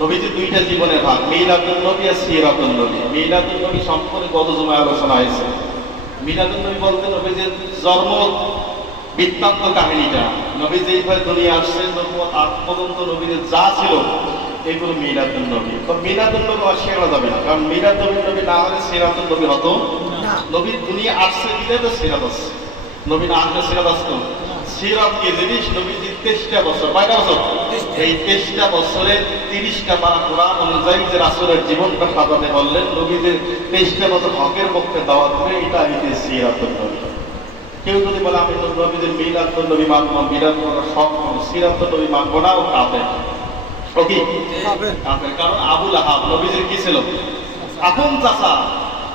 নবীজি দুইটা জীবনে ভাগ, মিলাদুন নবী আর সিরাতুন নবী। মিলাদুন নবী সম্পর্কে গত জুমায় আলোচনা হয়েছে। মিলাদুন নবী বলতে নবীজির জন্ম বৃত্তান্ত কাহিনীটা, নবী যেইভাবে দুনিয়া আসছেন আজ পর্যন্ত নবীদের যা ছিল এগুলো মিলাদুন নবী। তো মিলাদুন নবী অস্বীকার যাবে না, কারণ মিলাদুন নবী না হলে সিরাতুন নবী হতো না। নবী দুনিয়া আসছে দিলে তো সিরাত আসছে, নবী না আসলে সিরাত আসতো। সিরাত কি জিনিস? নবীজি 23টা বছর, কয়টা বছর? এই 23টা বছরে 30টা পারা কোরআন অনুযায়ী যে রাসূলের জীবনটা সাজাতে বললেন, নবীদের 23টা বছর হকের পক্ষে দাওয়াত করে, এটা হইতে সিরাতুন নবী। কেউ যদি বলে আমি তো নবীদের মিলাদুন নবী মানবো, মিলাদ করার শখ করবো, সিরাতুন নবী মানবো না, ও কাফের। ও কি কাফের? কারণ আবু লাহাব নবীজির কি ছিল? আপন চাচা।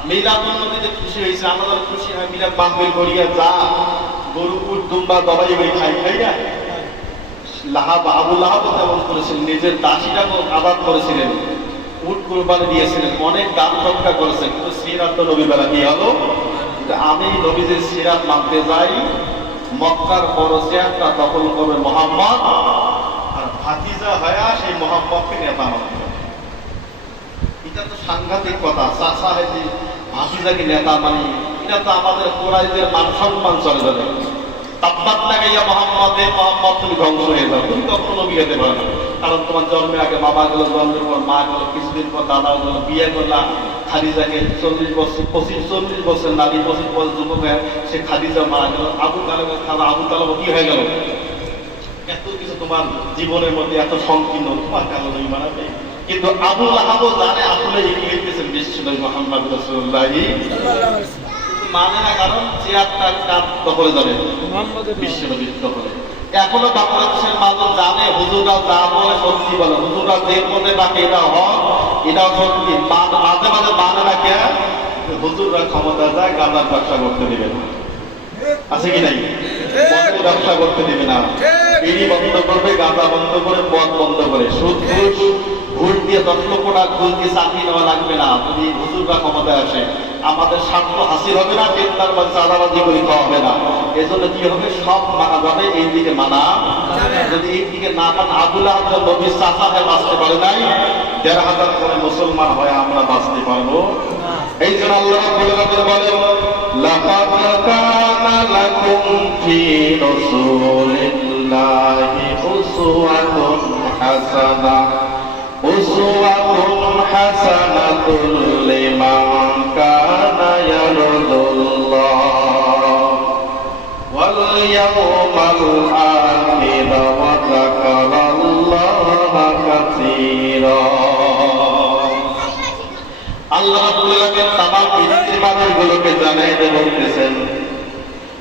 মিলাদুন নবীতে খুশি হয়েছে, আমাদের খুশি হয় মিলাদ মাহফিল করিয়া যা গরু উট দুম্বা দবাই করে খাই না। লাহাব, আবু লাহাব তেমন করেছিলেন, নিজের দাসীটাকে আবাদ করেছিলেন, উট কুরবানি দিয়েছিলেন, অনেক দান সৎকার করেছেন। কিন্তু সিরাতুন নবী বেলা কি হলো? আমি নবীজির সিরাত মানতে যাই, মক্কার বড় চেয়ারটা দখল করবে মুহাম্মদ, আর ভাতিজা হয়া সেই মুহাম্মদকে নেতা মানবে। এটা তো সাংঘাতিক কথা। চাচা হইতে ভাতিজাকে নেতা মানি, এটা তো আমাদের কুরাইশদের মান সম্মান চলে যাবে। তাব্বাত লাগাইয়া মুহাম্মদ, মুহাম্মদ তুমি ধ্বংস হয়ে যাও, তুমি কখনো নবী হতে পারো না। কারণ তোমার জন্মের আগে বাবা গেল, জন্মের পর মা গেল, কিছুদিন পর দাদা গেল, বিয়ে করলা খাদিজাকে, 40 বছর 40 বছর নারী, 25 বছর যুবক হয়ে সে খাদিজা মারা গেল। আবু তালেব কি হয়ে গেল? এত কিছু তোমার জীবনের মধ্যে এত সংকীর্ণ, তোমার কেন নবী মানাবে? কিন্তু আবু লাহাব জানে আসলে এগিয়ে লিখতেছেন বিশ্বনবী মুহাম্মদ রাসূলুল্লাহ, মানে না, কারণ চেয়ারটা কার দখলে যাবে? বিশ্বনবীর দখলে। এখনো বাংলাদেশের মানুষ জানে হুজুররা যা বলে সত্যি বলে, হুজুররা যে বলে বাকি এটা হক, এটাও সত্যি। মাঝে মাঝে মানে না কে হুজুররা ক্ষমতা যায় গাঁজার ব্যবসা করতে দিবে না, আছে কি নাই? মদের ব্যবসা করতে দিবে না, বিড়ি বন্ধ করবে, গাঁজা বন্ধ করে, পথ বন্ধ করে, সুদ ঘুষ দিয়ে 10 লক্ষ টাকা ঘুষ দিয়ে চাকরি নেওয়া লাগবে না। যদি হুজুররা ক্ষমতায় আসে আমাদের স্বার্থ হাসিল হবে না, টেন্ডার বা চাঁদাবাজি করে খাওয়া হবে না। এই জন্য কি হবে? সব মানা যাবে, এই দিকে মানা যদি এই দিকে না মান। আবু লাহাব নবীর চাচা হয়ে বাঁচতে পারে নাই, 1,500 করে মুসলমান হয়ে আমরা বাঁচতে পারবো? এই জন্য আল্লাহ বলেন, লাকাদ কানা লাকুম ফি রাসূলিল্লাহি উসওয়াতুন হাসানাহ, উসওয়াতুন হাসানাতুল লিমান কানা ইয়ারজুল্লাহ ওয়াল ইয়াওমাল আখির ওয়া যাকারাল্লাহা কাসীরা। আল্লাহ রাব্বুল আলামিন তামাম পৃথিবীর মানুষগুলোকে জানাই দিয়ে বলতেছেন,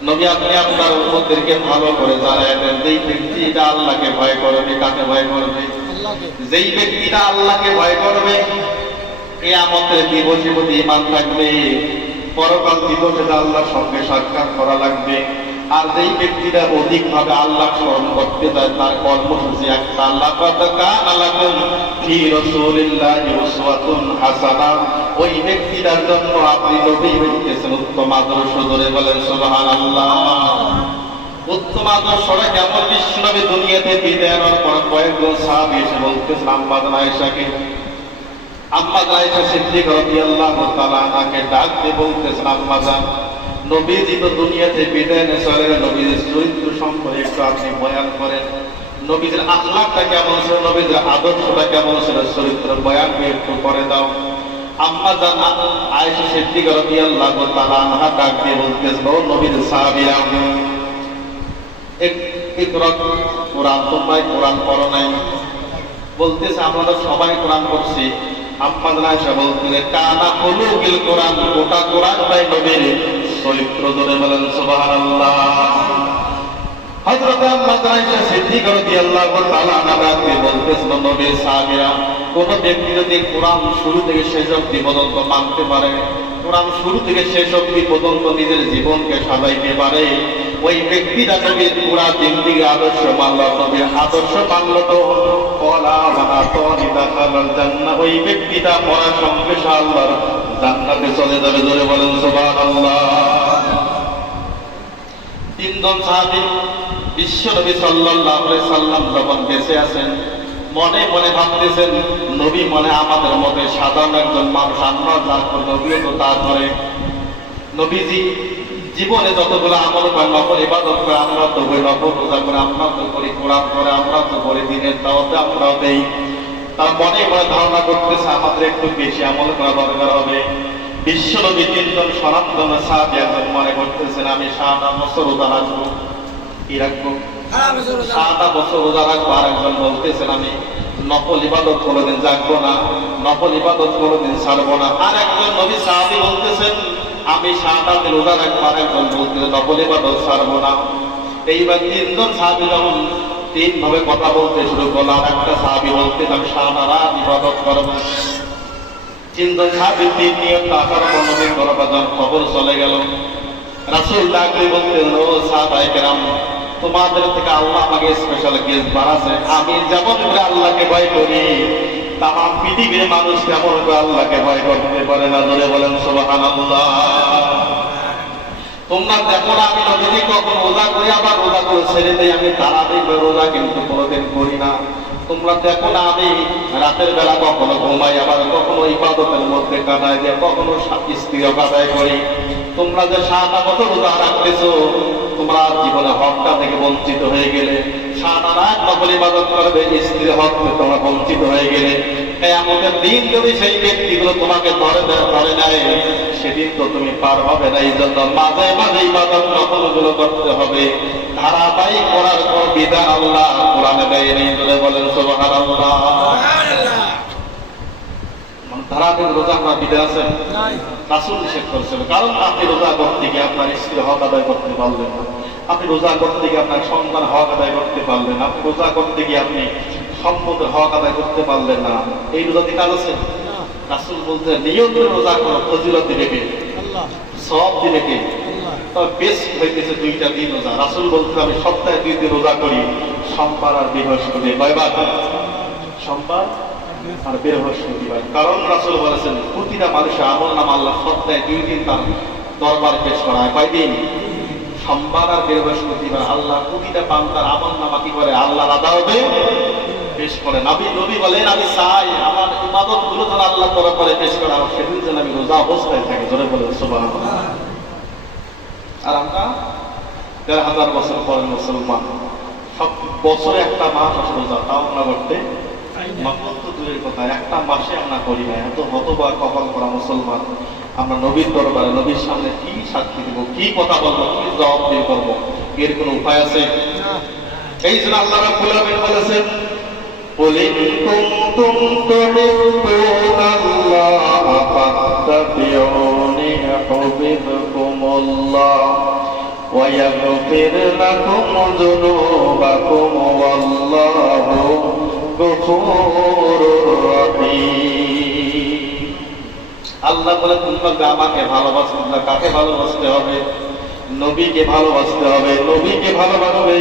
নবী আপনি আপনার উম্মতদেরকে ভালো করে জানাই দেন, যেই ব্যক্তিটা আল্লাহকে ভয় করবে, কাকে ভয় করবে? যেই ব্যক্তিটা আল্লাহকে ভয় করবে, কিয়ামতের দিবসে প্রতি ঈমান থাকবে, পরকাল দিবসে আল্লাহর সঙ্গে সাক্ষাৎ করা লাগবে। আর যেই ব্যক্তিরা অধিক ভাবে আল্লাহ স্মরণ করতে যায়, তার কর্মসূচি একটা, লাকাদ কানা লাকুম ফি রাসূলিল্লাহি উসওয়াতুন হাসানাহ। ওই ব্যক্তিটার জন্য আপনি নবী হইতেছেন উত্তম আদর্শ। ধরে বলেন সুবহানাল্লাহ। উত্তম আদর্শটা কেমন? বিশ্বনবী দুনিয়াতে বিদায় নেওয়ার পর কয়েকজন সাহাবী এসে বলতেছেন আম্মা আয়েশাকে, আম্মা আয়েশা সিদ্দিকা রাদিয়াল্লাহু তাআলা আনহাকে ডাক দিয়ে বলতেছেন, আম্মা জান, নবীজি তো দুনিয়াতে বিদায় নিয়ে চলে গেলেন, নবীজির চরিত্র সম্পর্কে একটু আপনি বয়ান করেন। নবীজির আখলাকটা কেমন ছিল, নবীজির আদর্শটা কেমন ছিল, চরিত্র বয়ান একটু করে দাও। আম্মা জান আয়েশা সিদ্দিকা রাদিয়াল্লাহু তাআলা আনহা ডাক দিয়ে বলতেছেন, ও নবীর সাহাবীরা, ইকরা কোরআন, তোমরা কোরআন পড়ো নাই? বলতেছে আমরা সবাই কোরআন পড়ছি। আম্মা জান আয়েশা বলতেছে, কানা খুলুকিল কোরআন, গোটা কোরআনটাই নবীর চরিত্র। ধরে বলেন সুবহানাল্লাহ। হযরত আম্মা জান আয়েশা সিদ্দিকা রাদিয়াল্লাহু তাআলা আনহা বলতেছেন, নবীর সাহাবীরা, কোন ব্যক্তি যদি কোরআন শুরু থেকে শেষ অবধি পর্যন্ত মানতে পারে, কোরআন শুরু থেকে শেষ অবধি পর্যন্ত নিজের জীবনকে সাজাইতে পারে, ওই ব্যক্তিরা নবীর পুরা জিন্দেগি আদর্শ মানল, নবীর আদর্শ মানল, তো ওই ব্যক্তিটা মরার সঙ্গে আল্লাহর জান্নাতে চলে যাবে। ধরে বলেন সুবহানাল্লাহ। 3 জন সাহাবী বিশ্বনবী সাল্লাল্লাহু আলাইহি সাল্লাম যখন বেঁচে আছেন, মনে মনে ভাবতেছেন নবী মনে আমাদের মধ্যে সাধারণ একজন মানুষ, আমরা যা করি নবীও তো তা করে। নবীজি জীবনে যতগুলো আমল করে, নফল ইবাদত করে, আমরা তো করি, নফল রোজা করে, আমরা তো করি, কোরআন করে, আমরা তো করি, দিনের দাওয়াতে আমরাও দেই। তার মনে মনে ধারণা করতেছে আমাদের একটু বেশি আমল করা দরকার হবে। বিশ্বনবী তিনজন সনাতন সাহাবী একজন মনে করতেছেন আমি 7 বছর রোজা রাখবো। কি রাখবো? 7 বছর রোজা রাখবো। আর একজন বলতেছেন আমি নফল ইবাদত কোনোদিন জাগবো না, নফল ইবাদত কোনোদিন ছাড়বো না। আর একজন নবী সাহাবী বলতেছেন আমি 7 দিন রোজা রাখবো। আর একজন বলতেছেন নফল ইবাদত ছাড়বো না। এইবার তিনজন সাহাবী যখন তিন ভাবে কথা বলতে শুরু করলাম, একটা সাহাবী বলতেন আমি সারা রাত ইবাদত করবো। তিনজন সাহাবী তিন নিয়ত আসার পর নবীর দরবারে খবর চলে গেল। রাসূল ডাকলে বলতেন ও সাহাবায়ে কেরাম, তোমাদের থেকে আল্লাহ আমাকে স্পেশাল গেস্ট বানাছে। আমি যেমন করে আল্লাহকে ভয় করি, তামাম পৃথিবীর মানুষ তেমন করে আল্লাহকে ভয় করতে পারে না। জোরে বলেন সুবহানাল্লাহ। তোমরা দেখো না আমি নবীজি কখন রোজা করি আবার রোজা করে ছেড়ে দেই, আমি ধারাবাহিক রোজা কিন্তু কোনোদিন করি না। তোমরা দেখো না আমি রাতের বেলা কখনো ঘুমাই, আবার কখনো ইবাদতের মধ্যে কাটাই দিয়ে, কখনো স্ত্রীও কাটাই করি। তোমরা যে 7 বছর রোজা রাখতেছো, তোমরা জীবনে হকটা থেকে বঞ্চিত হয়ে গেলে। 7 রাত নফল ইবাদত করবে, স্ত্রীর হক থেকে তোমরা বঞ্চিত হয়ে গেলে। কিয়ামতের দিন যদি সেই ব্যক্তিগুলো তোমাকে ধরে নেয়, সেদিন তো তুমি পার হবে না। এই জন্য মাঝে মাঝে ইবাদত নফলগুলো করতে হবে। ধারাবাহিক করার কোন বিধান আল্লাহ কোরআনে দেয়নি। বলে বলেন সুবহানাল্লাহ। ধারাবাহিক রোজা আপনার বিধান আছে? রাসূল নিষেধ করেছিল। কারণ আপনি রোজা করতে গিয়ে আপনার স্ত্রীর হক আদায় করতে পারলেন না, আপনি রোজা করতে গিয়ে আপনার সন্তান হক আদায় করতে পারলেন না, আপনি রোজা করতে গিয়ে আপনি সম্পদের হক আদায় করতে পারলেন না। এই রোজাতে কাজ আছে? রাসূল বলতে নিয়ত করে রোজা করো, ফজিলত দিবে কে? আল্লাহ। সওয়াব দিবে কে? তবে বেস্ট হইতেছে 2টা দিন রোজা। রাসূল বলতে আমি সপ্তাহে 2 দিন রোজা করি, সোমবার আর বৃহস্পতি। কয়বার? সোমবার আর বৃহস্পতিবার। কারণ রাসূল বলেছেন প্রতিটা মানুষের আমল নামা আল্লাহ সপ্তাহে 2 দিন তার দরবারে পেশ করা হয়। কয়দিন? সোমবার আর বৃহস্পতিবার আল্লাহ প্রতিটা বান্দার আমল নামা কি করে? আল্লাহর আদালতে পেশ করে। নবী বলেন আমি চাই আমার ইবাদত গুলো যেন আল্লাহ দরবারে পেশ করা হয়, সেদিন যেন আমি রোজা অবস্থায় থাকি। জোরে বলেন সুবহানাল্লাহ। আর আমরা ১,৫০০ বছর পরে মুসলমান, সব বছরে একটা মাস আসে রোজা, তাও আমরা করতে নফল তো দূরের কথা, একটা মাসে আমরা করি না। এত হতভাগা কপাল করা মুসলমান। আমরা নবীর দরবারে নবীর সামনে কি সাক্ষী দেবো, কি কথা বলবো, কি জবাব দিয়ে করবো? এর কোনো উপায় আছে? এই জন্য আল্লাহ রাব্বুল আলামিন বলেছেন قُلْ إِن كُنتُمْ تُحِبُّونَ اللَّهَ فَاتَّبِعُونِي يُحْبِبْكُمُ اللَّهُ وَيَغْفِرْ لَكُمْ ذُنُوبَكُمْ وَاللَّهُ غَفُورٌ رَّحِيمٌ। আল্লাহ বলে তোমরা আমাকে ভালোবাসো। কাকে ভালোবাসতে হবে? নবীকে ভালোবাসতে হবে। নবীকে ভালোবাসবে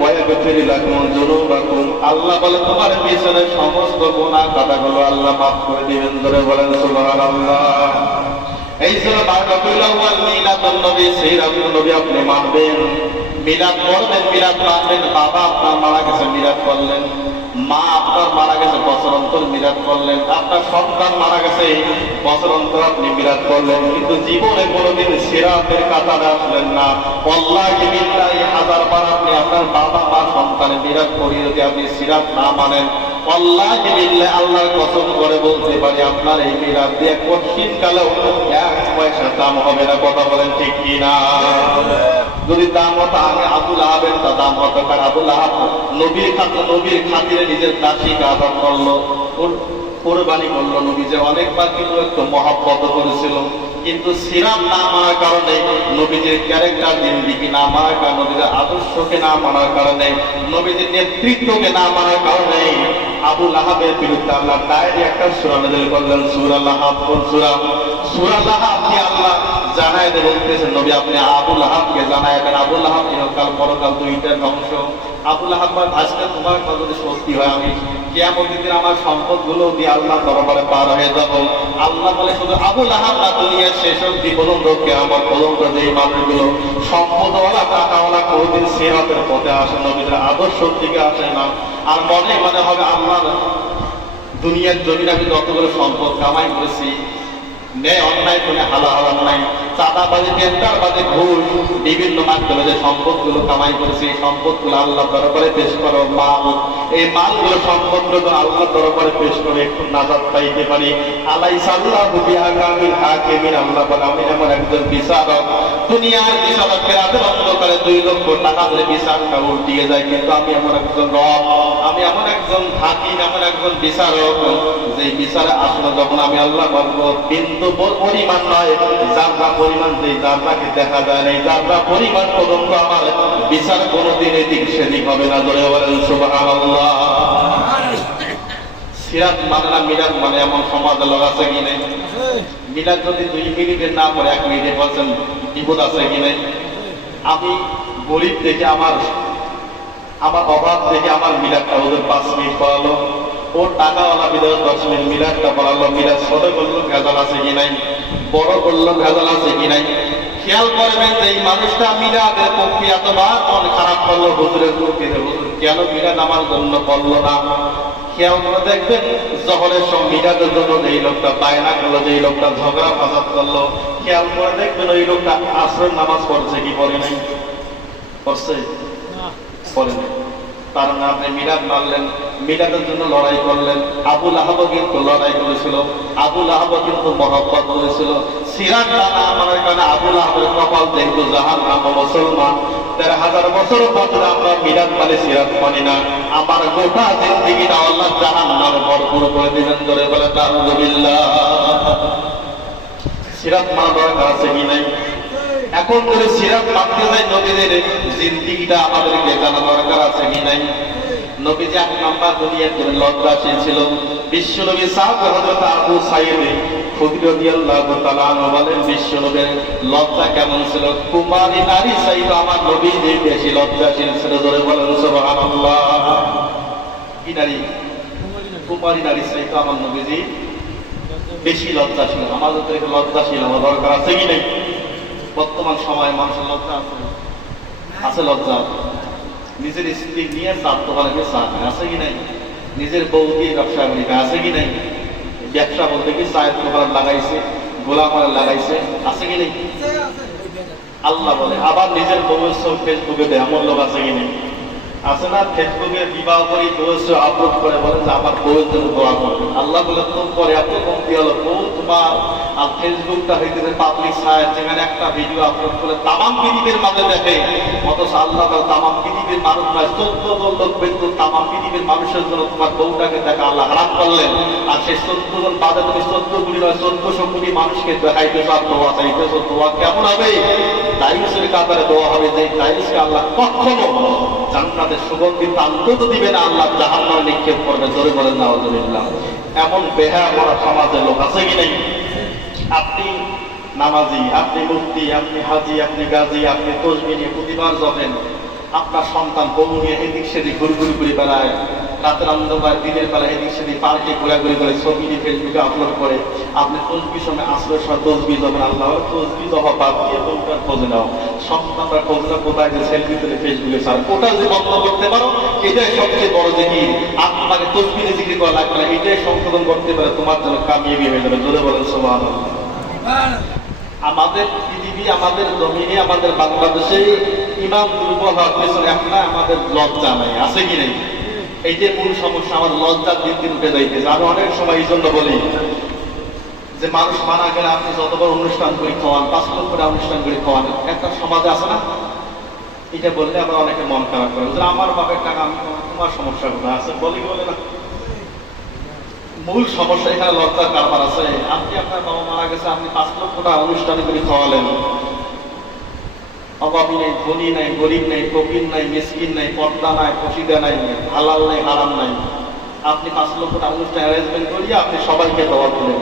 ওয়ায়াগফির লাকুম যুনুবাকুম। আল্লাহ বলে তোমার পিছনে সমস্ত গুনাহ কাটাগুলো আল্লাহ মাফ করে দিবেন। ধরে বলেন সুবহানাল্লাহ। এই জন্য বারকাতুল আউয়াল মিলাদুন নবী, সেই নবী আপনি মানবেন, মিলাদ করবেন, মিলাদ মানবেন। বাবা আপনার মারা গেছে, মিলাদ করলেন। মা আপনার মারা গেছে, বছর অন্তর মিলাদ করলেন। আপনার সন্তান মারা গেছে, বছর অন্তর আপনি মিলাদ করলেন। কিন্তু জীবনে কোনোদিন সিরাতের কাতারে আসলেন না। ওয়াল্লাহি বিল্লাহি 1000 বার আপনি আপনার বাবা মা সন্তানের মিলাদ করিয়ে যদি আপনি সিরাত না মানেন, ওয়াল্লাহি বিল্লাহি আল্লাহর কসম করে বলতে পারি আপনার এই মিলাদ দিয়ে কঠিন কালেও 1 পয়সা দাম হবে না। কথা বলেন ঠিক কি না? যদি দাম হতো আগে আবুল আহাবের তা দাম হতো। কারণ আবুল আহাব নবীর খাতিরে নিজের দাসীকে আদর করলো, কোরবানি করলো। নবীজি অনেকবার কিন্তু একটু মহব্বত করেছিল, কিন্তু সিরাত না মানার কারণে, নবীজির ক্যারেক্টার জিন্দিগি না মানার কারণে, নবীজির আদর্শকে না মানার কারণে, নবীজির নেতৃত্বকে না মানার কারণে আবুল আহাবের বিরুদ্ধে আল্লাহ ডায়েরি একটা সূরা নাযিল করলেন। সূরা লাহাব। কোন সূরা? সূরা লাহাব। কি আল্লাহ জানায় দিয়ে বলতেছেন নবী আপনি আবুল আহাবকে জানায় দেন, আবুল আহাব ইহকাল পরকাল দুইটার ধ্বংস। আবুল আহাব আজকে তোমার কথা যদি সত্যি হয় আমি কিয়ামতের দিন আমার সম্পদগুলো দিয়ে আল্লাহ দরবারে পার হয়ে যাব। আল্লাহ বলে শুধু আবুল আহাব না, দুনিয়ার শেষ অবধি পর্যন্ত কিয়ামত পর্যন্ত যেই মানুষগুলো সম্পদওয়ালা টাকাওয়ালা কোনদিন সিরাতের পথে আসে, নবীদের আদর্শ দিকে আসে না, আর মনে মনে হবে আল্লাহ দুনিয়ার জমিনে আমি যতগুলো সম্পদ কামাই করেছি, ন্যায় অন্যায় করে হালাল অন্যায়, চাঁদাবাজি, টেন্ডারবাজি, ঘুষ, বিভিন্ন মাধ্যমে যে সম্পদগুলো কামাই করেছি, এই সম্পদগুলো আল্লাহ দরবারে পেশ করো মাল, এই মালগুলো সম্পদগুলো আল্লাহ দরবারে পেশ করে একটু নাজাত পাইতে পারি। আলাইসাল্লাহু বিহাকামিল হাকিমিন, আল্লাহ বলে আমি এমন একজন বিচারক, দুনিয়ার বিচারকের রাতের অন্ধকারে 2 লক্ষ টাকা ধরে বিচারটা উল্টিয়ে যায়, কিন্তু আমি এমন একজন রব, আমি এমন একজন হাকিম, এমন একজন বিচারক, যে বিচারে আসলে যখন আমি আল্লাহ বলবো বিন্দু পরিমাণ নয়, যারা পরিমাণ যেই যারাকে দেখা যায় না, এই যারা পরিমাণ পর্যন্ত আমার বিচার কোনোদিন এদিক সেদিক হবে না। ধরে বলেন সুবহানাল্লাহ। সিরাত মানে না মিলাদ মানে, এমন সমাজ লোক আছে কি নেই? মিলাদ যদি 2 মিনিটের না পরে 1 মিনিটে বলছেন বিপদ আছে কি নেই? আমি গরিব থেকে আমার অভাব থেকে আমার মিলাদটা ওদের 5 মিনিট পড়ালো, ওর টাকাওয়ালা বিদায় 10 মিনিট মিলাদটা পড়ালো, মিলাদ ছোট করলো ভেজাল আছে কি নাই, বড় করলো ভেজাল আছে কি নাই। খেয়াল করবেন যে এই মানুষটা মিলাদের পক্ষে এতবার মন খারাপ করলো হুজুরের পক্ষে, হুজুর কেন মিলাদ আমার জন্য করলো না? খেয়াল করে দেখবেন জহরের সঙ্গে মিলাদের জন্য যেই লোকটা বায়না করলো, যেই লোকটা ঝগড়া ফাসাদ করলো, খেয়াল করে দেখবেন ওই লোকটা আসরের নামাজ পড়ছে কি পড়ে নাই? পড়ছে? পড়ে নাই। তার নামে মিলাদ মানলেন, মিলাদের জন্য লড়াই করলেন। আবুল আহাব কিন্তু লড়াই করেছিল, আবুল আহাব কিন্তু মহব্বত করেছিল। সিরাত না মানার কারণে আবুল আহাবের কপাল দেখতো জাহান্নাম। মুসলমান 13,000 বছর পর আমরা মিলাদ মানে সিরাত মানি না, আমার গোটা জিন্দেগিটা আল্লাহ জাহান্নামে ভরপুর করে দিবেন। ধরে বলে নাউযুবিল্লাহ। সিরাত মানা দরকার আছে কি নাই? এখন যদি সিরাত মানতে যাই নবীদের জিন্দেগিটা আমাদেরকে জানা দরকার আছে কি নাই? নবীজি 1 নাম্বার দুনিয়ার জন্য লজ্জাশীল ছিল। বিশ্ব নবী সাহাবা হযরত আবু সাঈদ খুদরি রাদিয়াল্লাহু তাআলা আনহু বলেন বিশ্ব নবীর লজ্জা কেমন ছিল? কুমারী নারী চাইতে আমার নবীজি বেশি লজ্জাশীল ছিল। ধরে বলেন সুবহানাল্লাহ। কি নারী? কুমারী নারী চাইতে আমার নবীজি বেশি লজ্জাশীল। আমাদের তো একটু লজ্জাশীল হওয়া দরকার আছে কি নাই? বর্তমান সময়ে মানুষের লজ্জা আছে, আছে লজ্জা। নিজের স্ত্রী নিয়ে চাপতে পারে আছে কি নাই? নিজের বউ দিয়ে ব্যবসা করি আছে কি নাই? ব্যবসা বলতে কি চায়ের দোকান লাগাইছে, গোলাম লাগাইছে, আছে কি নেই? আল্লাহ বলে আবার নিজের বউয়ের সব ফেসবুকে দেয়, এমন লোক আছে কি নেই? আছে না? ফেসবুকে বিবাহ করে বউয়ের আপলোড করে বলে যে আমার বউয়ের জন্য দোয়া করবে। আল্লাহ বলে তোর পরে এত কমতি হলো বউ তোমার, আর ফেসবুকটা হইতে পাবলিক সাইট, যেখানে একটা ভিডিও আপলোড করে তামাম পৃথিবীর মাঝে দেখে, অথচ আল্লাহ তামাম পৃথিবীর মানুষ নয় 14 জন লোক ব্যক্তি তামাম পৃথিবীর মানুষের জন্য তোমার বউটাকে দেখা আল্লাহ হারাম করলেন। আর সেই 14 জন বাদে তুমি 14 কোটি নয় 1400 কোটি মানুষকে দেখাইতেছ আর দোয়া চাইতেছ। দোয়া কেমন হবে? দায়ুসের কাতারে দোয়া হবে, যে দায়ুসকে আল্লাহ কখনো জান্নাতের সুগন্ধি প্রান্ত দিবে না, আল্লাহ জাহান্নামে নিক্ষেপ করবে। ধরে বলেন নাউযুবিল্লাহ। এমন বেহায়া করা সমাজের লোক আছে কি নাই? আপনি নামাজি, আপনি মুফতি, আপনি হাজি, আপনি গাজী, আপনি তসবিহ নিয়ে প্রতিবার যাবেন, আপনার সন্তান বউ নিয়ে এদিক সেদিক ঘুরঘুরি করে বেড়ায়, রাতের অন্ধকার দিনের বেলা এদিক সেদিক পার্কে ঘোরাঘুরি করে ছবি নিয়ে ফেসবুকে আপলোড করে, আপনি তসবির সময় আসলে সময় তসবিহ যখন আল্লাহ তসবিহ দফা বাদ দিয়ে বউটার খোঁজ নাও, সন্তানরা খোঁজ নাও কোথায় যে সেলফি তুলে ফেসবুকে ছাড়, ওটা যদি বন্ধ করতে পারো এটাই সবচেয়ে বড় জিকির। আপনাকে তসবিহে জিকির করা লাগবে না, এটাই সংশোধন করতে পারে তোমার জন্য কামিয়াবি হয়ে যাবে। জোরে বলেন সুবহানাল্লাহ। আমাদের পৃথিবী, আমাদের জমিনে, আমাদের বাংলাদেশে ইমাম দুর্বল হওয়ার পেছনে একটা আমাদের লজ্জা নাই, আছে কি নেই? এই যে মূল সমস্যা, আমাদের লজ্জা দিন দিন উঠে যাইতেছে। আমি অনেক সময় এই জন্য বলি যে মানুষ মারা গেলে আপনি যতবার অনুষ্ঠান করে খাওয়ান, 5 লক্ষ করে অনুষ্ঠান করে খাওয়ান, একটা সমাজে আছে না? এটা বললে আবার অনেকে মন খারাপ করে, আমার বাপের টাকা আমি তোমার সমস্যা কোথায় আছে? বলি বলে না। মূল সমস্যা এখানে লজ্জার কারবার আছে। আপনি আপনার বাবা মারা গেছে, আপনি 5 লক্ষ টাকা অনুষ্ঠানে করে খাওয়ালেন, অভাবী নেই, ধনী নাই, গরিব নাই, ফকির নাই, মিসকিন নাই, পর্দা নাই, পশিদা নাই, হালাল নাই, হারাম নাই, আপনি 5 লক্ষ টাকা অনুষ্ঠান অ্যারেঞ্জমেন্ট করিয়ে আপনি সবাইকে দাওয়াত দিলেন।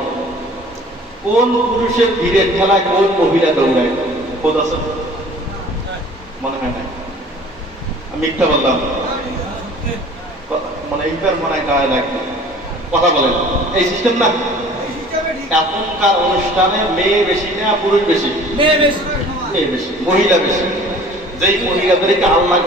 কোন পুরুষের ভিড়ের খেলায় কোন মহিলা দৌড়ায়? বোধ আছে? মনে হয় না। আমি মিথ্যা বললাম? মানে এইবার মনে হয় গায়ে লাগবে। কথা বলেন, এই সিস্টেম না? এখনকার অনুষ্ঠানে মেয়ে বেশি না পুরুষ বেশি? মেয়ে বেশি, মহিলা বেশি। যেই মহিলাদেরকে আল্লাহ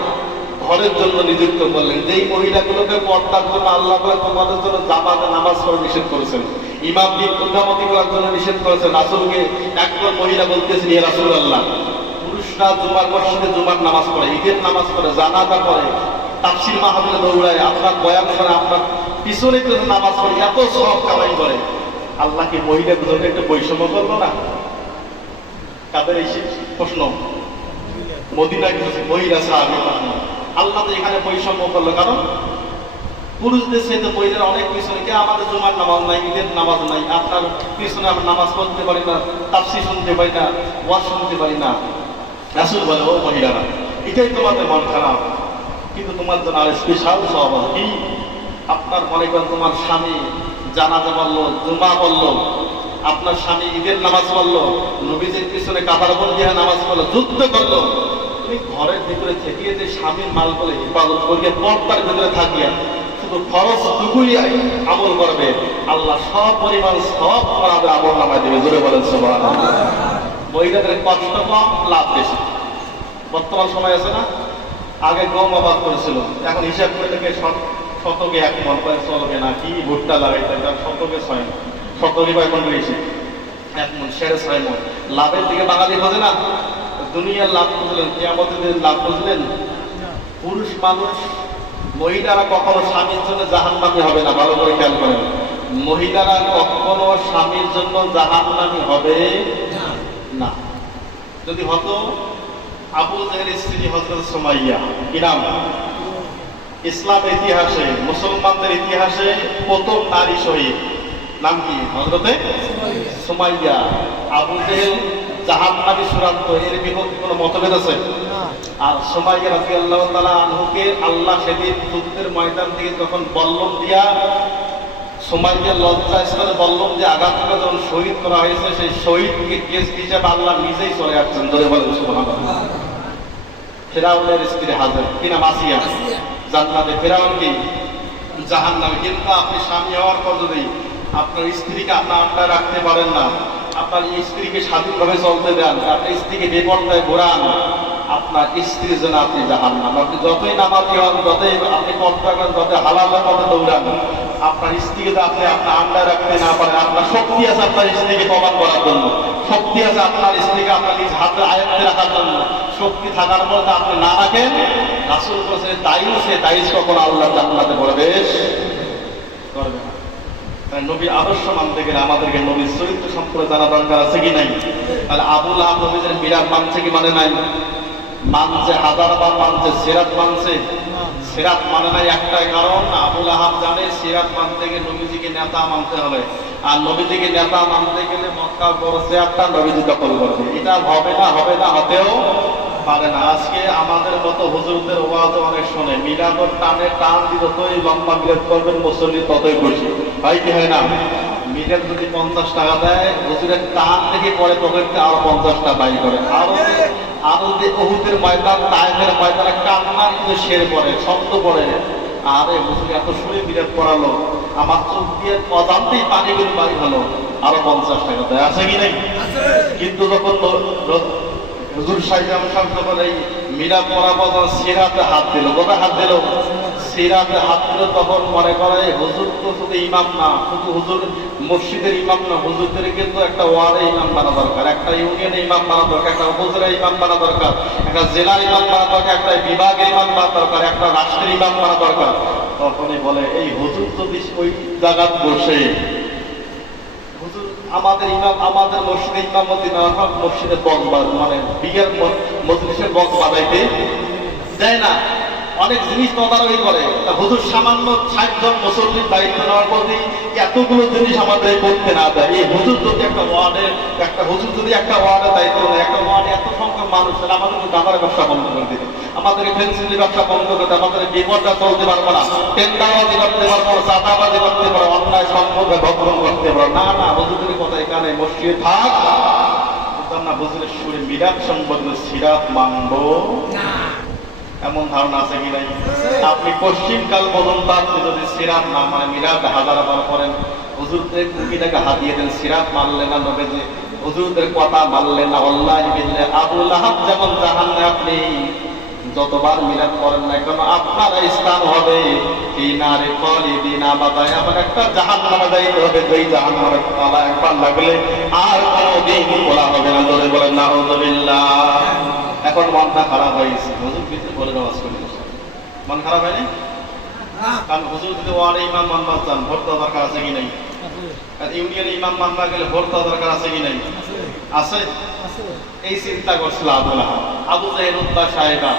ঘরের জন্য নিযুক্ত করলেন, যেই মহিলাগুলোকে পর্দার জন্য আল্লাহ তোমাদের জন্য জামাতে নামাজ পড়া নিষেধ করেছেন, ইমাম ইমামতি করার জন্য নিষেধ করেছেন, রাসূলকে একজন মহিলা বলতেছেন, ইয়া রাসূলুল্লাহ, পুরুষরা জুমার মসজিদে জুমার নামাজ পড়ে, ঈদের নামাজ পড়ে, জানাজা পড়ে, তাফসীর মাহফিলে দৌড়ায়, আপনার বয়ান করে, আপনার পিছনে নামাজ পড়ে, এত সওয়াব কামাই করে, আল্লাহ কি মহিলাদের জন্য একটু বৈষম্য করলো না? তাদের এই প্রশ্ন মদিনায় কিছু মহিলা সাহাবী প্রশ্ন, আল্লাহ তো এখানে বৈষম্য করলো, কারণ পুরুষদের সাথে মহিলারা অনেক পিছনে, কে আমাদের জুমার নামাজ নাই, ঈদের নামাজ নাই, আপনার পিছনে আমরা নামাজ পড়তে পারি না, তাফসীর শুনতে পারি না, ওয়াজ শুনতে পারি না। রাসূল বলে, ও মহিলারা, এটাই তোমাদের মন খারাপ, কিন্তু তোমার জন্য আর স্পেশাল সওয়াব আছে। কি? আপনার মনে করেন তোমার স্বামী জানাজা বললো, জুমা বললো, আপনার স্বামী ঈদের নামাজ পড়লো, নবীজির পিছনে কাতারবন্দি হয়ে নামাজ পড়লো, যুদ্ধ করলো, তুমি ঘরের ভিতরে থেকে যে স্বামীর মাল বলে হেফাজত করিয়া পর্দার ভিতরে থাকিয়া শুধু খরচ টুকুই আমল করবে, আল্লাহ সব পরিমাণ সব করাবে, আমল নামায় দেবে। জোরে বলেন সুবহানাল্লাহ। মহিলাদের কষ্ট কম, লাভ বেশি। বর্তমান সময় আছে না, আগে গম আবাদ করেছিল, এখন হিসাব করে দেখে শতকে 1 মণ করে চলবে না, কি ভুট্টা লাগাইতে শতকে 6 মণ, শতকে বা এখন বেশি 1 মণ, 6.5 মণ। লাভের দিকে বাঙালি বোঝে না, দুনিয়ার লাভ বুঝলেন, কিয়ামতের দিন লাভ বুঝলেন। পুরুষ মানুষ, মহিলারা কখনো স্বামীর জন্য জাহান্নামী হবে না, ভালো করে খেয়াল করেন। মহিলারা কখনো স্বামীর জন্য জাহান্নামী হবে না। যদি হতো, আবু জেহেলের স্ত্রী হযরত সুমাইয়া, কি নাম? ইসলামের ইতিহাসে, মুসলমানদের ইতিহাসে প্রথম নারী শহীদ, নাম কি? হযরতে সুমাইয়া। আবু জেহেল জাহান্নামী চূড়ান্ত, এর বিপক্ষে কোনো মতভেদ আছে? আর সুমাইয়া রাদিয়াল্লাহু তাআলা আনহুকে আল্লাহ সেদিন যুদ্ধের ময়দান থেকে যখন বল্লম দিয়া, সুমাইয়া লজ্জাস্থানে বল্লম দিয়ে আঘাত করে যখন শহীদ করা হয়েছে, সেই শহীদকে গেস্ট হিসেবে আল্লাহ নিজেই চলে আসছেন। ধরে বলেন সুবহানাল্লাহ। ফেরাউনের স্ত্রী হাজের, কি নাম? আসিয়া, জান্নাতে। ফেরাউন কি? জাহান্নামে। কিন্তু আপনি স্বামী হওয়ার পর যদি আপনার স্ত্রীকে আপনার আন্ডায় রাখতে পারেন না, আপনার স্ত্রীকে স্বাধীনভাবে চলতে দেন, আপনার স্ত্রীকে বেপরদায় ঘোরান, আপনার স্ত্রীর জন্য আপনি জাহান্নাম। আপনি যতই নামাজি হন, যতই আপনি পর্দা করেন, যতই হালালের পথে দৌড়ান, আপনার স্ত্রীকে যদি আপনি আপনার আন্ডায় রাখতে না পারেন, আপনার শক্তি আছে আপনার স্ত্রীকে প্রমাণ করার জন্য, শক্তি আছে আপনার স্ত্রীকে আপনার নিজ হাতের আয়ত্তে রাখার জন্য, শক্তি থাকার মধ্যে আপনি না রাখেন, রাসূল বলেছেন সে দায়িস কখনো আল্লাহ জান্নাতে প্রবেশ করবে না। তাই নবীর আদর্শ মানতে গেলে আমাদেরকে নবীর চরিত্র সম্পর্কে জানা দরকার আছে কি নাই? তাহলে আবু লাহাব নবীদের মিরাদ মানছে কি মানে নাই? মানছে, হাজারবার মানছে, সিরাত মানছে। সিরাত মানে নাই একটাই কারণ, আবু লাহাব জানে সিরাত মানতে গেলে নবীজিকে নেতা মানতে হবে, আর নবীজিকে নেতা মানতে গেলে মক্কার বড় চেয়ারটা নবীজি দখল করবে। এটা হবে না, হতেও পারে না। আজকে আমাদের মতো হুজুরদের ওয়াজ অনেক শোনে, মিলাদর টান দিল, যতই লম্বা মিলাদ করবেন মুসল্লি ততই খুশি হয়, কি হয় না? মিলাদ যদি 50 টাকা দেয়, হুজুরের টান থেকে পরে তোদেরকে আরো 50 টাকা বাই করে। আরো যে উহুদের ময়দান, তায়েফের ময়দানে কান্না কিন্তু শের পড়ে, শব্দ পড়ে, আরে হুজুর এত শুনে মিলাদ পড়ালো, আমার চোখ দিয়ে অজান্তেই পানিগুলো বাড়ি হলো, আরো 50 টাকা দেয়। আছে কি নাই? কিন্তু যখন হুজুর সাহেব যখন এই মিলাদ পড়া পর সিরাতে হাত দিল, কোথায় হাত দিল? সিরাতে হাত দিল, তখন মনে করে হুজুর তো শুধু ইমাম না, শুধু হুজুর মসজিদের ইমাম না, হুজুরদের কিন্তু একটা ওয়ার্ডে ইমাম বানা দরকার, একটা ইউনিয়নে ইমাম বানা দরকার, একটা উপজেলায় ইমাম বানা দরকার, একটা জেলার ইমাম বানা দরকার, একটা বিভাগের ইমাম বানা দরকার, একটা রাষ্ট্রের ইমাম বানা দরকার। তখনই বলে এই হুজুর যদি ওই জায়গায় বসে, হুজুর আমাদের ইমাম, আমাদের মসজিদে ইমামতি না হয়, মসজিদে বক্স মানে বিয়ের মজলিসের বক্স বাজাইতে দেয় না। অনেক জিনিস তদারকি করে। তা হুজুর সামান্য 60 জন মুসল্লির দায়িত্ব নেওয়ার পরে এতগুলো জিনিস আমাদের করতে না দেয়। এই হুজুর যদি একটা ওয়ার্ডের দায়িত্ব নেয়, একটা ওয়ার্ডে এত সংখ্যক মানুষ, তাহলে আমাদেরকে গাঁদার ব্যবসা বন্ধ করে দিবে, আমাদেরকে ফেন্সিলি ব্যবসা বন্ধ করে দেবে, আমাদের বিপদটা চলতে পারবো না, টেন্ডারবাজি করতে পারবো না, চাঁদাবাজি করতে পারবো, অন্যায় সম্পর্কে ভক্ষণ করতে পারবো না। না, হুজুরের কথা এখানে মসজিদে থাক না, হুজুরের সুরে মিলাদ সম্পর্কে সিরাত মানবো না, এমন ধারণা আছে কি নাই? আপনি পশ্চিমকাল পর্যন্ত আপনি যদি সিরাত না মানে মিলাদ হাজার বার করেন, হুজুরদের কুকিটাকে হাতিয়ে দেন, সিরাত মানলেন না, নবীজি হুজুরদের কথা মানলেন না, আল্লাহি বিল্লাহ আবু লাহাব যেমন জাহান্নামে আপনি যতবার মিলাদ করেন না কেন আপনার স্থান হবে এই নারে খালিদিন আবাদা, এমন একটা জাহান্নামে যাইতে হবে যেই জাহান্নামের তালা একবার লাগলে আর কোনোদিন খোলা হবে না। জোরে বলেন নাউযুবিল্লাহ। এখন মনটা খারাপ হয়েছে, হুজুর কিছু বলে নামাজ করে মন খারাপ হয়নি? কারণ হুজুর যদি ওয়ার্ডে ইমাম মানবা চান, ভোট দেওয়া দরকার আছে কি নাই? আর ইউনিয়নে ইমাম মানবা গেলে ভোট দেওয়া দরকার আছে কি নাই? আছে। এই চিন্তা করছিল আবু জাহেল উতবা সাহেবা,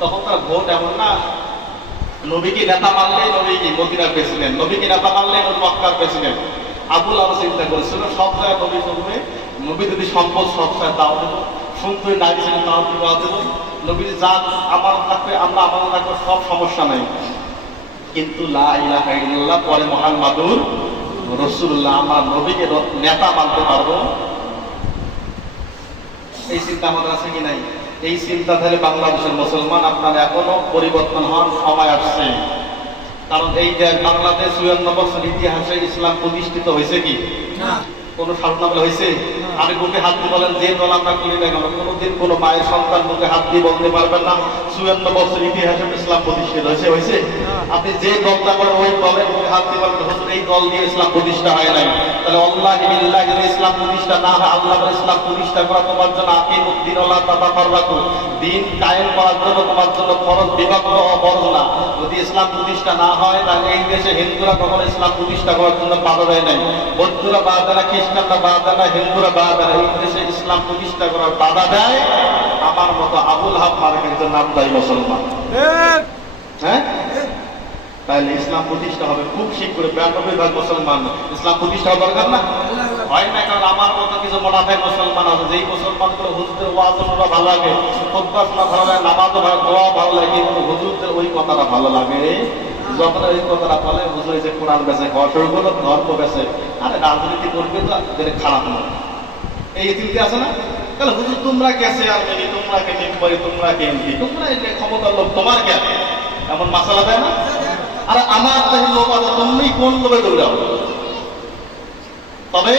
তখন তার ভোট এমন না, নবীকে নেতা মানলে নবী মদিনার প্রেসিডেন্ট, নবীকে নেতা মানলে মক্কার প্রেসিডেন্ট। আবুল আরো চিন্তা করেছিল সব জায়গায় নবী চলবে, নবী যদি সম্পদ সব জায়গায় দাও দেবো, সুন্দর নারী ছেলে তাও দেওয়া দেবো, নবী যা আমার থাকবে আমরা আমাদের থাকবে, সব সমস্যা নাই। কিন্তু লা ইলাহা ইল্লাল্লাহ পরে মুহাম্মাদুর রাসূলুল্লাহ, আমার নবীকে নেতা মানতে পারবো, এই চিন্তা আমাদের আছে কি নাই? এই চিন্তাধারে বাংলাদেশের মুসলমান আপনার এখনো পরিবর্তন হওয়ার সময় আসছে। কারণ এই যে বাংলাদেশ 54 বছর ইতিহাসে ইসলাম প্রতিষ্ঠিত হয়েছে কি কোন সাধনা বলে হয়েছে? আমি বুকে হাত দিয়ে বলেন যে দল আমরা করি না কেন, কোনোদিন কোনো মায়ের সন্তান বুকে হাত দিয়ে বলতে পারবেন না 54 বছর ইতিহাসে ইসলাম প্রতিষ্ঠিত হয়েছে। হয়েছে? আপনি যে দলটা করেন ওই দলের বুকে হাত দিয়ে বলবেন হুজুর এই দল দিয়ে ইসলাম প্রতিষ্ঠা হয় নাই। তাহলে আল্লাহি বিল্লাহি যদি ইসলাম প্রতিষ্ঠা না হয়, আল্লাহ বলে ইসলাম প্রতিষ্ঠা করা তোমার জন্য আকিমুদ্দিন ওয়ালা তাতাফাররাকু, দিন কায়েম করার জন্য তোমার জন্য ফরজ বিভক্ত ও ফরজ না। যদি ইসলাম প্রতিষ্ঠা না হয় তাহলে এই দেশে হিন্দুরা কখনো ইসলাম প্রতিষ্ঠা করার জন্য বাধা দেয় নাই, বৌদ্ধরা বাধা দেয়, খ্রিস্টানরা বাধা দেয়, হিন্দুরা বাধা দেয়, এই দেশে ইসলাম প্রতিষ্ঠা করার বাধা দেয় আমার মতো আবুল হাব মালিক একজন নামদারি মুসলমান। হ্যাঁ, তাহলে ইসলাম প্রতিষ্ঠা হবে খুব শীঘ্র। 92% মুসলমান ইসলাম প্রতিষ্ঠা হওয়া দরকার না, হয় না? কারণ আমার মতো কিছু মোনাফেক মুসলমান আছে, যেই মুসলমানগুলো হুজুরদের ওয়াজ শোনা ভালো লাগে, খুতবা শোনা ভালো লাগে, নামাজও ভালো, দোয়া ভালো লাগে, কিন্তু হুজুরদের ওই কথাটা ভালো লাগে যখন ওই কথাটা বলে হুজুর যে কোরআন বেঁচে খাওয়া শুরু করলো, ধর্ম বেঁচে, আরে রাজনীতি করবে তো খারাপ নয়, এই চিন্তা আছে না? তাহলে হুজুর তোমরা গেছে আর মেনি, তোমরা কে মেম্বারি, তোমরা কে এমপি, তোমরা এই ক্ষমতার লোক, তোমার জ্ঞান এমন মাসালা দেয় না? আর আমার লোক আছে, তুমি কোন লোভে দৌড়াও? তবে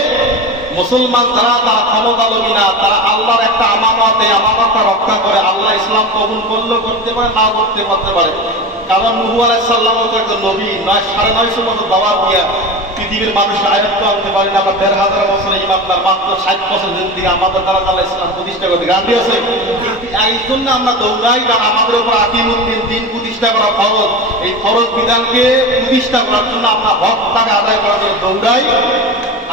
মুসলমান যারা তারা ক্ষমতা লোভী না, তারা আল্লাহর একটা আমানত, এই আমানতটা রক্ষা করে। আল্লাহ ইসলাম কবুল করলেও করতে পারে, না করতে পারে। কারণ নূহ আলাইহিস সালাম তো একজন নবী, 950 বছর দাওয়াত দিয়া পৃথিবীর মানুষ আয়ত্ত আনতে পারি না। আমরা 1500 বছরের ইমানদার, মাত্র 60 বছর জিন্দেগি আমাদের দ্বারা আল্লাহ ইসলাম প্রতিষ্ঠা করতে গান্ধী আছে। কিন্তু এই জন্য আমরা দৌড়াই, কারণ আমাদের উপর আকিমুদ্দিন, দিন প্রতিষ্ঠা করা ফরজ। এই ফরজ বিধানকে প্রতিষ্ঠা করার জন্য আমরা হকটাকে আদায় করার জন্য দৌড়াই।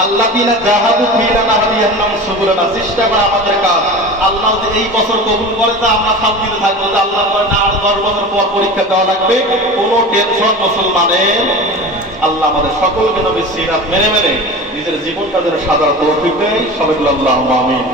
আল্লাযীনা জাহাদু ফীনা লাহদিয়ান্নাহুম সুবুলানা, চেষ্টা করা আমাদের কাজ। আল্লাহ যদি এই বছর কবুল করে তা আমরা শান্তিতে থাকবো, যে আল্লাহ করে না আর 10 বছর পর পরীক্ষা দেওয়া লাগবে, কোনো টেনশন মুসলমানের। আল্লাহ আমাদের সকলকে নবীর সিরাত মেনে নিজের জীবনটা যেন সাজার তৌফিক দেয়। সবাই আল্লাহুম্মা আমিন।